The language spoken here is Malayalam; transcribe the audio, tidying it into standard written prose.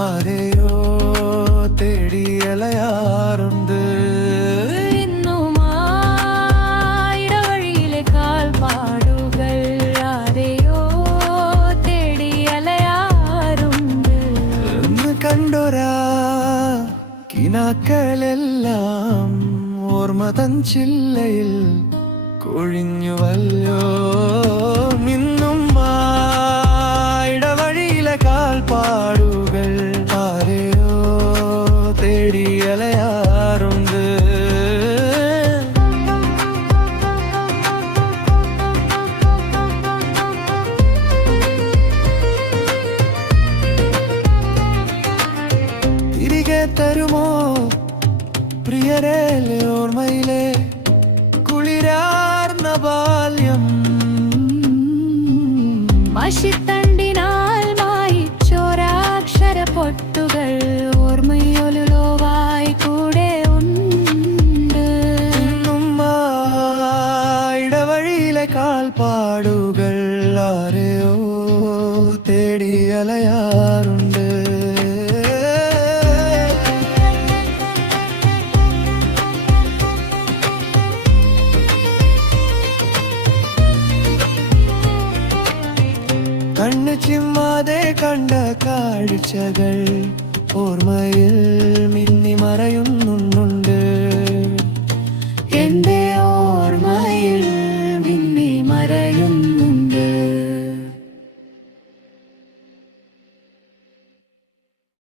ആരെയോ തേടി അലയാറുണ്ട്. ഇടവഴിയിലെ കാൽപ്പാടുകൾ ആരെയോ തേടി അലയാറുണ്ട്. കണ്ടൊരാ കിനാക്കളെല്ലാം ഓർമ്മ തൻ ചില്ലയിൽ കൊഴിഞ്ഞുവല്ലോ. ഇന്നും ഇടവഴിയിലെ കാൽപ്പാടുകൾ ആരെയോ തേടി അലയാറുണ്ട്. തിരികെ തരുമോ പ്രിയരേ ഓർമ്മയിലെ കുളിരാർന്ന ബാല്യം? മഷിത്തണ്ടിനാൽ മായിച്ചോരാക്ഷര പൊട്ടുകൾ ഓർമ്മയൊലുലോവായി കൂടെ ഉണ്ട്. ഇടവഴിയിലെ കാൽപ്പാടുകൾ ആരെയോ തേടി അലയാറുണ്ട്. കണ്ണു ചിമ്മാതെ കണ്ട കാഴ്ചകൾ ഓർമ്മയിൽ മിന്നി മറയുന്നു.